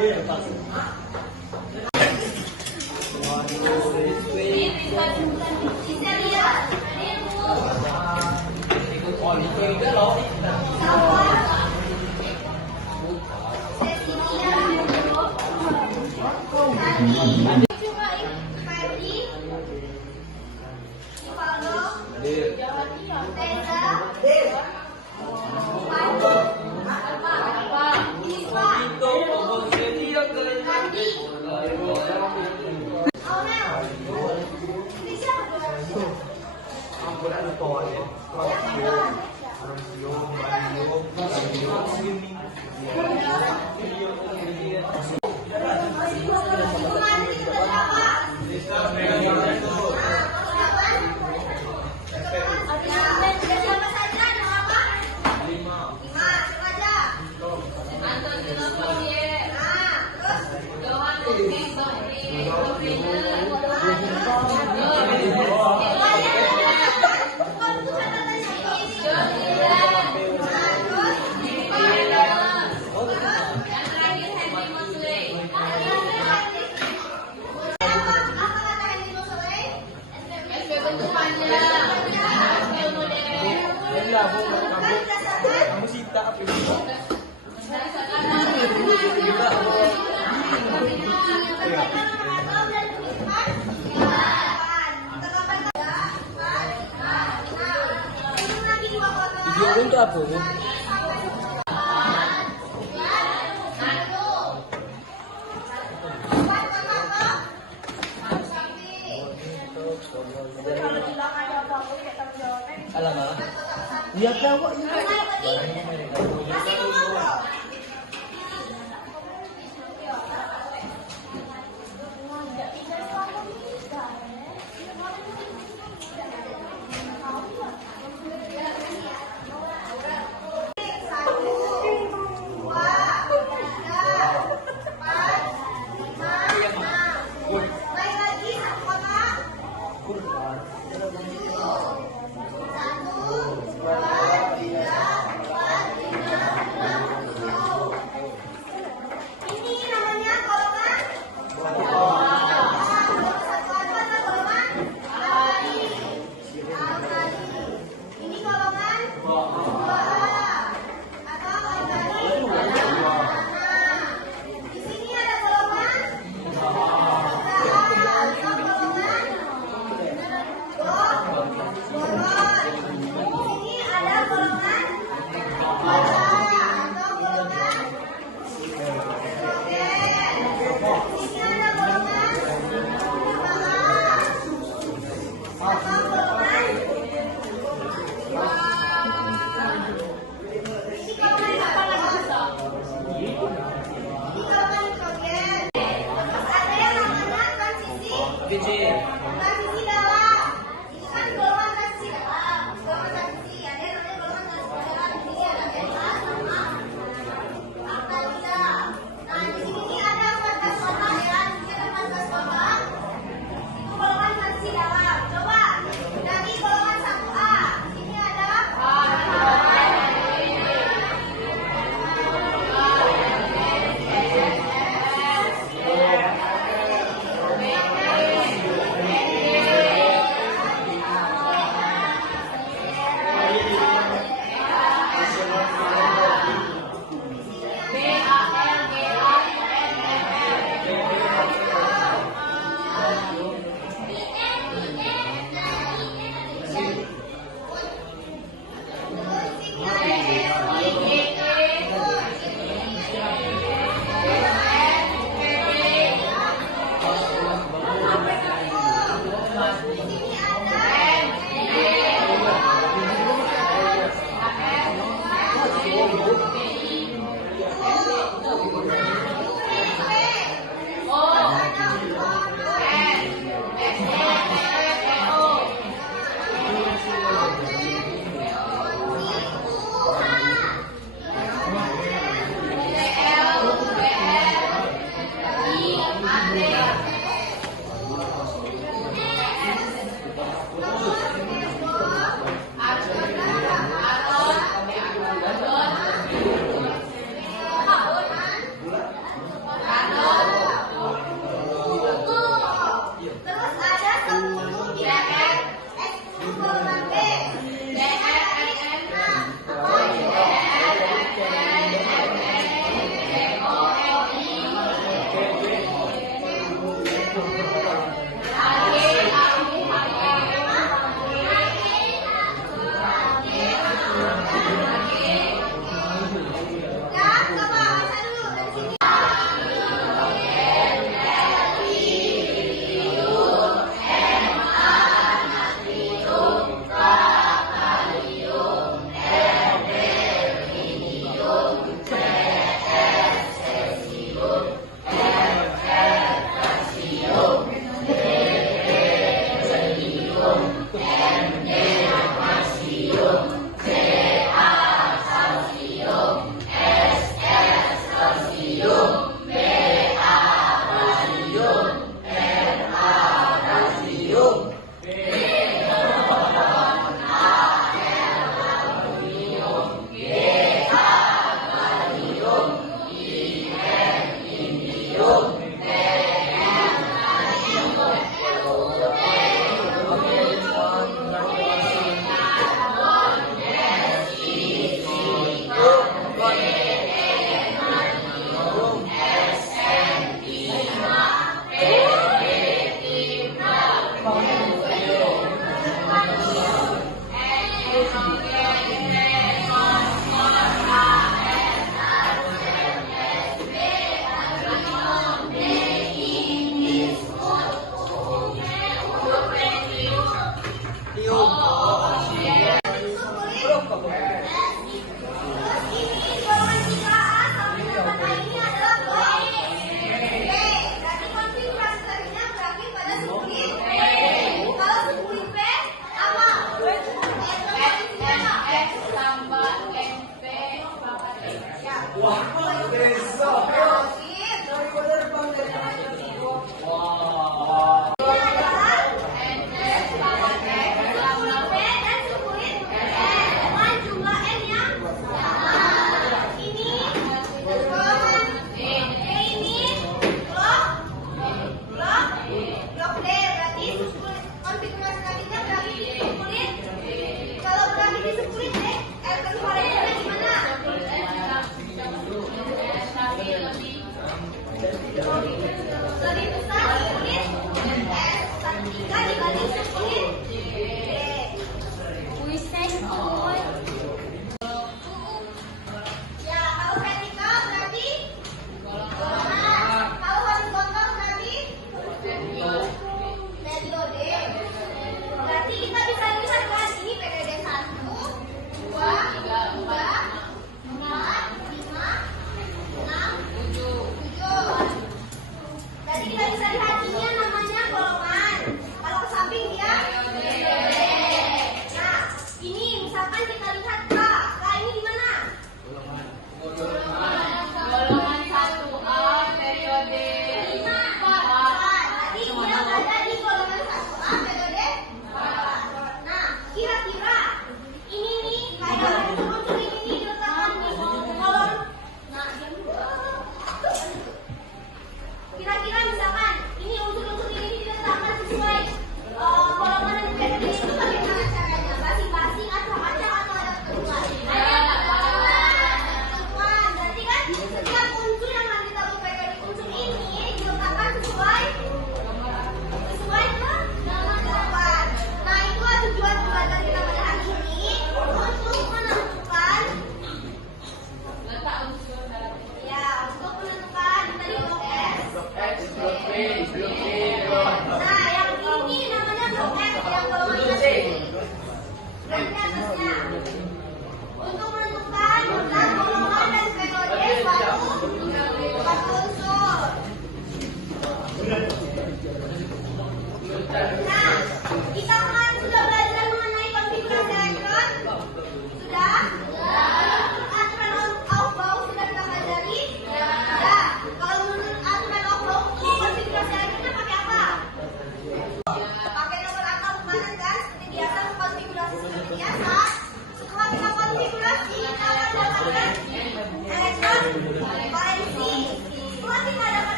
Video itu apa? Alamak. Lihat awak ini.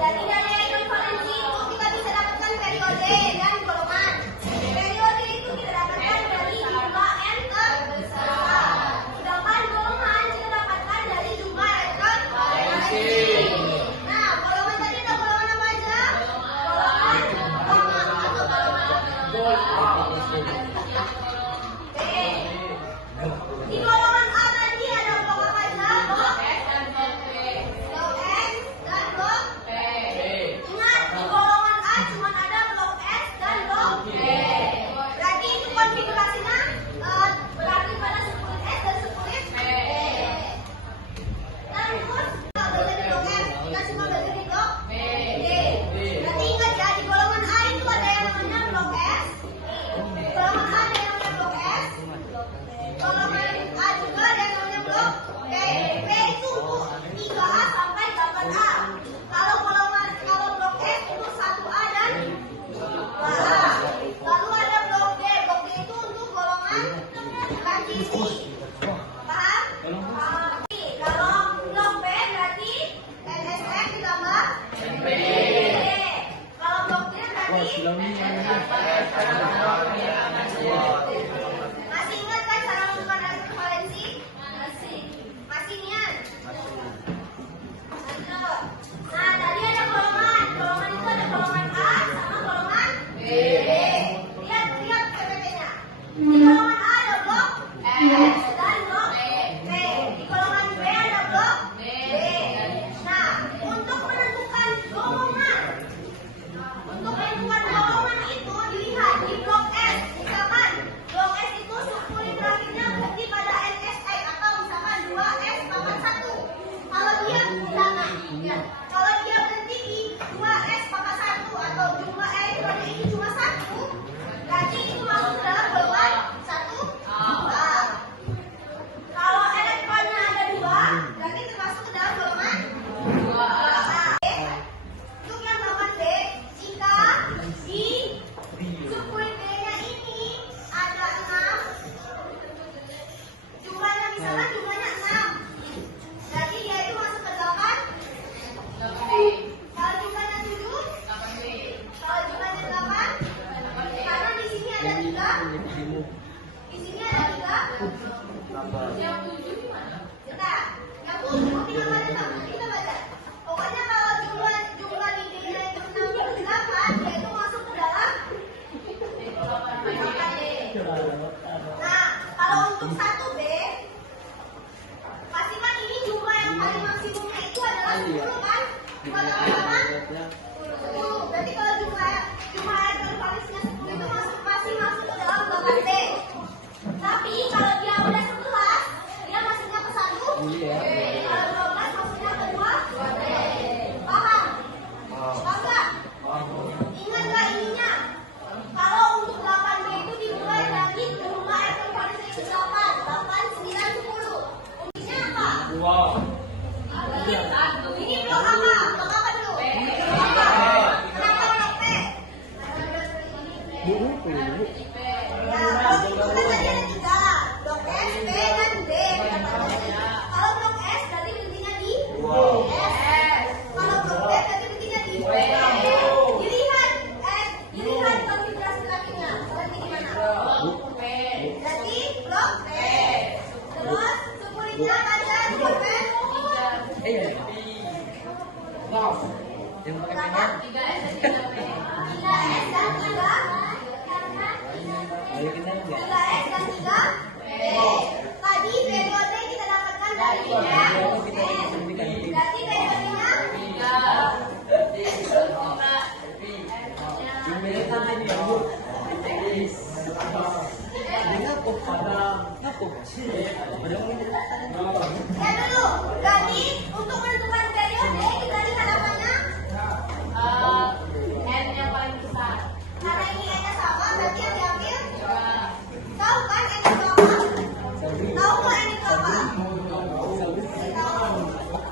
Jadi dari equivalensi itu kita bisa dapatkan periode dan golongan. Periode itu kita dapatkan dari jumlah n terbesar. Sedangkan golongan kita dapatkan dari jumlah elektron valensi. Nah, golongan tadi ada golongan apa aja? Golongan atau golongan B. Di golongan A tadi ada blok apa aja? Blok S dan blok B. Blok S dan blok B. Ingat, di golongan A cuma ada blok S dan blok B. Berarti itu konfigurasinya berarti pada sekulit S dan sekulit B. Nah, terus kalau belajar di blok S, kita cuma belajar di blok B. Berarti ingat ya, di golongan A itu ada yang namanya blok S. Golongan A ada yang namanya blok S. Golongan A juga ada yang namanya blok B. B itu untuk 3A sampai 8A. Kalau blok S itu 1A dan 2A. Lalu ada blok D. Blok D itu untuk golongan transisi. Paham? Kalau blok B berarti NSX ditambah B. Kalau blok D berarti masih ingat kan cara menentukan equivalensi? Masih ingat? Nah, tadi ada golongan. Golongan itu ada golongan A sama golongan B. Lihat PPT-nya. Di golongan A ada blok S dan blok B. Di golongan B ada blok B. Nah, untuk menentukan golongan itu dilihat di blok S. Misalkan blok S Isinya ada 3. Bentar. Yang 7 tinggal mana sama? Kita baca. Pokoknya kalau jumlah di D-nya itu 68, yaitu masuk ke dalam golongan D. Nah, kalau untuk 1B, pastikan ini jumlah yang paling maksimumnya itu adalah 10 kan? Buat sama-sama? 10. Berarti kalau jumlah elektron valisnya 10 itu masih masuk ke dalam golongan D. Tapi kalau dia udah 11, dia masuknya ke 1. Kalau 12 masuknya ke 2. Paham? Enggak? Ingat nggak ininya? Kalau untuk 8B itu dimulai dari jumlah elektron valisnya itu 8, 9, 10. Kuncinya apa? Ini blok apa? Blok apa dulu? Blok apa? Kenapa blok P? Ya, blok itu kan tadi ada 3. Blok S, B, dan D. Kalau blok S berarti berhentinya di S. Kalau blok B berarti berhentinya di B. Dilihat konfigurasi terakhirnya. Berarti gimana? Berarti blok B. Terus sukulitnya baca blok B. Yang pakai pengen. 3S dan 3. Ayo kita lihat. 3S dan 3B. Tadi periode kita dapatkan dari M. Berarti periodenya ya dulu. Berarti untuk menentukan periode kita lihat apanya? N yang paling besar. Karena ini N-nya sama, berarti yang diambil. Tahu kan N itu apa? Tahu nggak N itu apa? Tahu.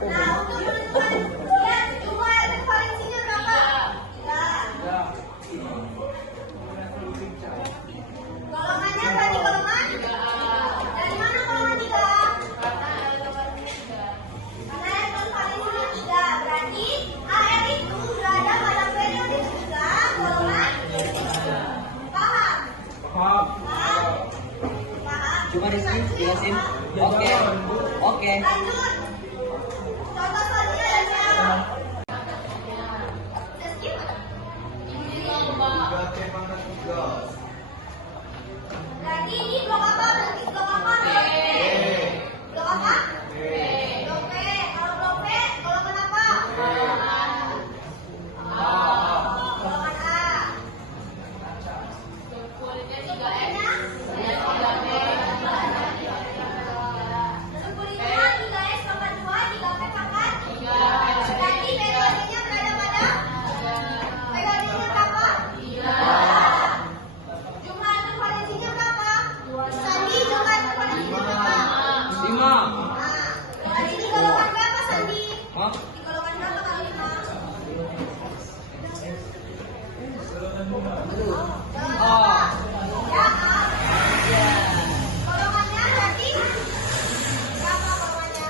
Nah, untuk menentukan lihat jumlah elektron valensinya berapa? 3. Golongannya berarti golongan? Dari mana golongan 3? Karena elektron valensinya 3. Berarti AR itu berada pada periode ketiga golongan. Paham? Paham? Cuma Rizky, jelasin. Oke. Lanjut. Contoh selanjutnya ada skip. Berarti ini blok apa? Berarti blok apa? Blok apa? Blok P. Kalau blok P, golongan apa? Golongan A. Kulitnya 3S. Sukulitnya? Sukulitnya 3S pangkat 2, 3P pangkat 3. Berarti periodenya berada pada? Periodenya berapa? 3. Jumlah elektron valensinya berapa? Sandi, jumlah elektron valensinya berapa? 5. Nah, berarti di golongan berapa Sandi? Hah? Di golongan berapa kali 5? Golongan apa? Ya, A. Golongannya berarti berapa golongannya?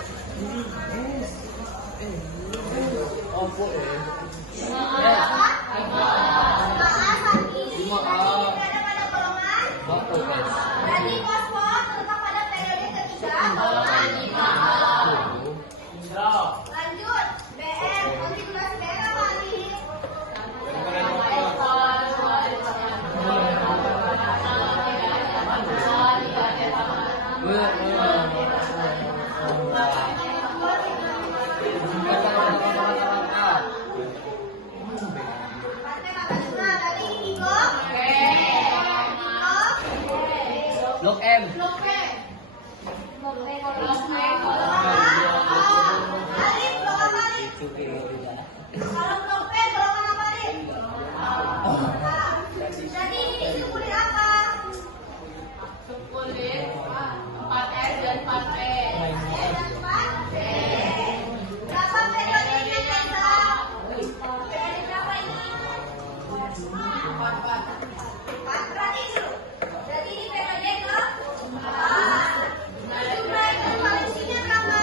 Berapa? 5A Sandi. Berarti ini berada pada golongan. Berarti fosfor terletak pada periode ketiga golongan 5A. Lanjut, BR. Konfigurasi BR apa nih? Blok M. Blok P. Alif, blok apa Alif? Kalau blok P, golongan apa Alif? Jadi ini sukulit apa? Sukulit 4S dan 4P. Berapa periodenya Kenza? Periode berapa ini? 4. Berarti dulu. Berarti ini periode ke 4. Jumlah elektron valensinya berapa?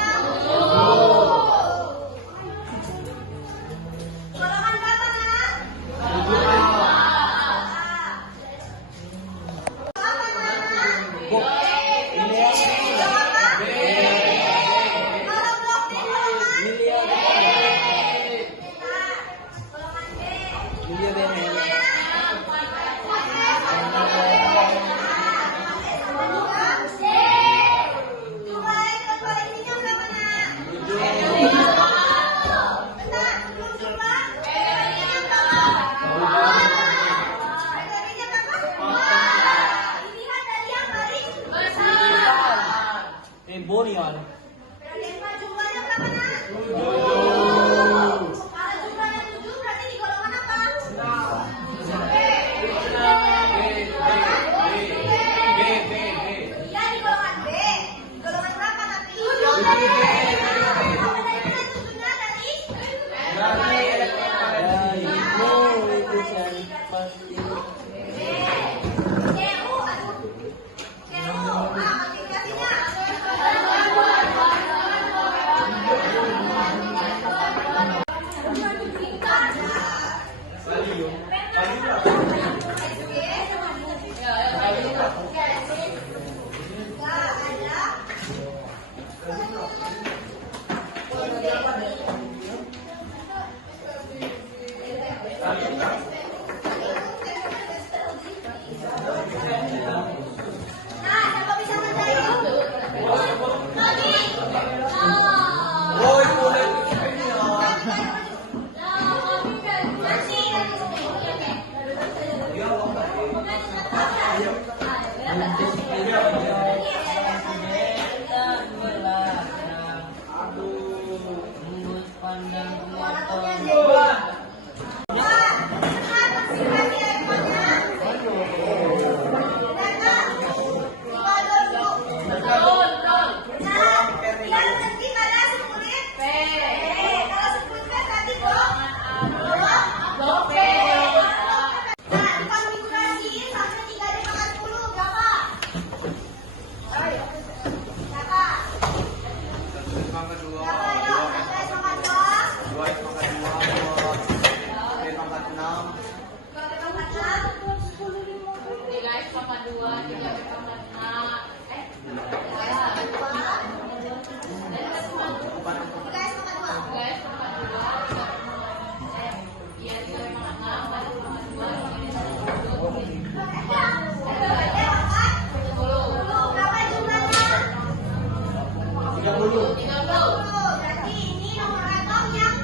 Berarti ini nomor atom yang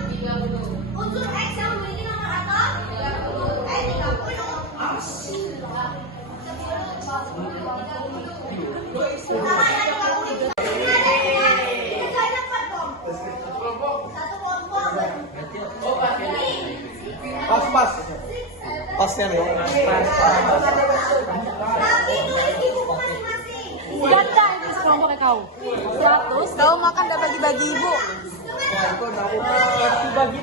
unsur X yang memiliki nomor atom 30. Pasnya nih. Tapi tulis di buku masing-masing. Ganda itu sekelompok kayak kau. 100. Kau makan udah bagi-bagi ibu. Bagi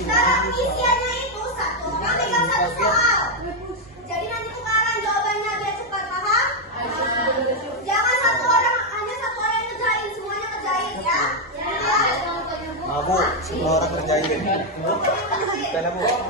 Dalam isiannya itu satu orang pegang satu soal. Jadi nanti tukaran jawabannya biar cepat, paham? Jangan hanya satu orang yang ngerjain, semuanya ngerjain ya. Bu, semua orang kerjain. Karena Bu.